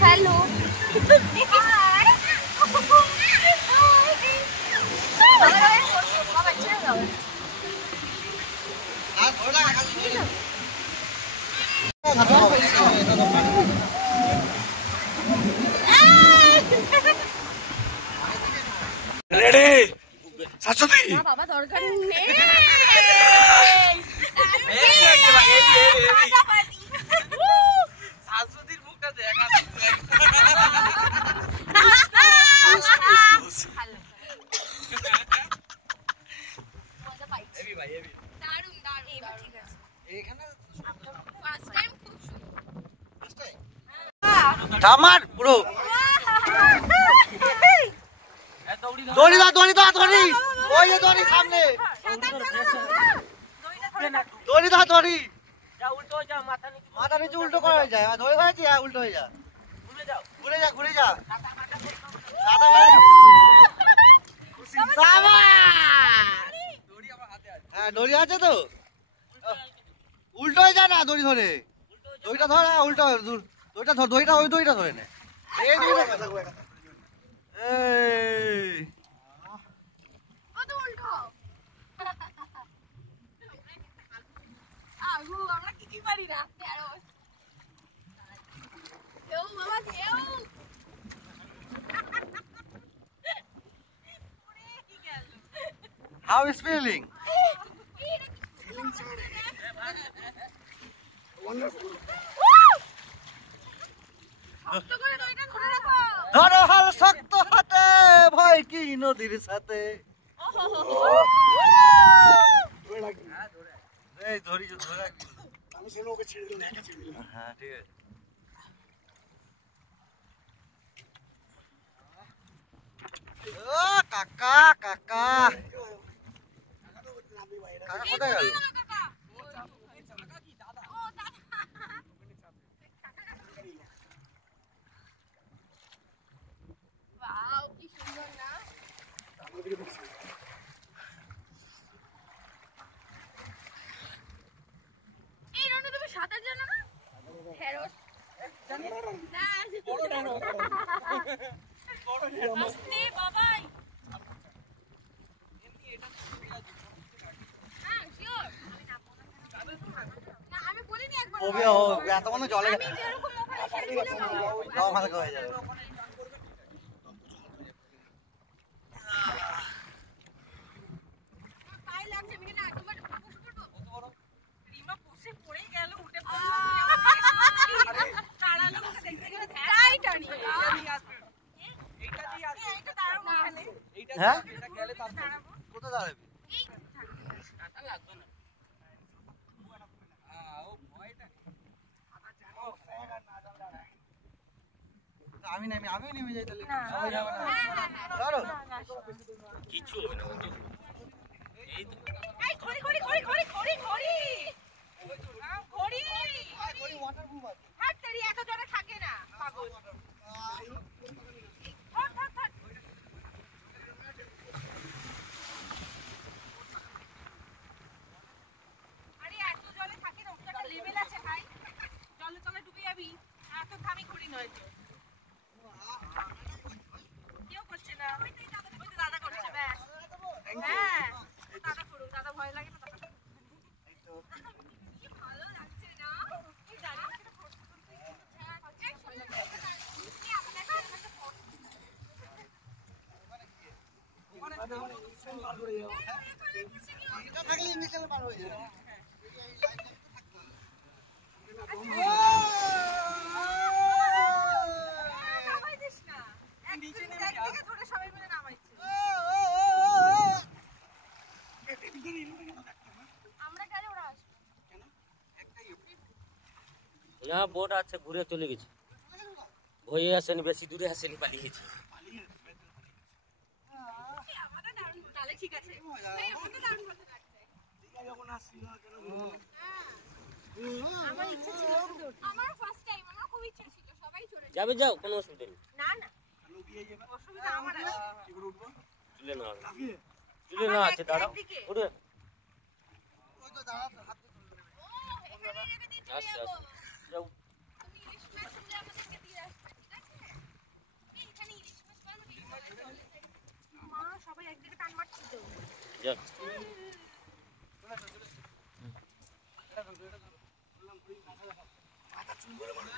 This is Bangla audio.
हेलो रेडी शाश्वती ना बाबा दरकार নেই শাশ্বতীর মুখটা দেখা হেভি ভাই হেভি দারুন দারুন ঠিক আছে এখানে ফার্স্ট টাইম খুব সুন্দর ফার্স্ট টাইম টামার পুরো দড়ি দাও দড়ি দাও দড়ি ওই যে দড়ি সামনে দড়ি দাও দড়ি যা উল্টো যা মাথা নিচে উল্টো করা হয়ে যায় আর ধরে হয়েছে আর উল্টো হয়ে যা ঘুরে যাও ঘুরে যা ঘুরে যা দাদা ভাই সাবা দড়ি আমার হাতে আছে হ্যাঁ দড়ি আছে তো উল্টো হয়ে যা না দড়ি ধরে দড়িটা ধর উল্টো দড়িটা ধর দড়িটা ওই দড়িটা ধরে নে এই দড়িটা এই কত উল্টো আগু আমরা কি পারি না কেউ বাবা কেউ How is feeling? ধরো হাল শক্ত হাতে ভয় কি নদীর সাথে এই ধরি ধরে আমি সে ওকে ছেড়ে দিলাম একা ছেড়ে দিলাম হ্যাঁ ঠিক আছে ও কাকা কাকা কাকা কোথায় গেল ওয়াও কি সুন্দর না এই রন্ডু তুমি সাঁতার জানো না হেরোস না বড় জানো আস্তে বাবাই হ্যাঁ শিওর না আমি বলিনি একবার ওবে ও এত কোনো জলে আমি যেরকম ওখানে ছেড়েছিলাম যাও ভালো হয়ে যাবে পায়ে লাগছে আমি না একবার বসে পড়বো রিমা বসে পড়ে গেল উঠে তাড়ালো দেখতে গেলে তাই টানি এইটা দিয়ে আসবে এইটা দাঁড়াবো খালি এইটা হ্যাঁ এটা গেলে তারপর কোথায় দাঁড়াবি কাটা লাগবে না ও ভয়টা আমি আমিও নেমে যাই তাহলে সবাই যাবে না ধরো কিছু হবে না উঠো এই তো এই ঘড়ি ঘড়ি ঘড়ি ঘড়ি ঘড়ি ঘড়ি ঘড়ি ওই ওয়াটার প্রুফ আছে হাত তেরি এত জোরে থাকে না পাগল থাক থাক থাক আরে এত জলে থাকে না ওটা লেভেল আছে ভাই জলে তলে ডুবে যাবি এত দামি ঘড়ি নয় তো কেউ করছে না ওই তো দাদা করছে ব্যাস হ্যাঁ দাদা করুন দাদা ভয় লাগে না দাদা কি ভালো লাগছে না এই দাঁড়িয়ে একটা ফটো তুলতে হ্যাঁ কি আপনাকে একটা ফটো এটা থাকলে নিচে পার হয়ে যাবে নামাই দিস না একদিকে ধরে সবাই মিলে নামাইছে আমরা গেলে ওরা আসবে यहाँ बोट আছে ঘুরে চলে গেছে ভয়ে আসেনি বেশি দূরে আসেনি পালিয়ে গেছে আমাদের দারুণ তাহলে ঠিক আছে এই আমাদের দারুণ ভালো লাগছে আমার ইচ্ছা ছিল আমার ফার্স্ট টাইম আমার খুব ইচ্ছা ছিল সবাই চলে যাবে যাও কোনো অসুবিধা নেই না না অসুবিধা আমার আছে তুলে না আছে দাঁড়াও উঠে ওই তো দাঁড়া হাত ও এখানে রেখে দিতে আচ্ছা আচ্ছা যাও তুমি একদিকে টান মারছি তো যাক মাথা চুল করে মারো।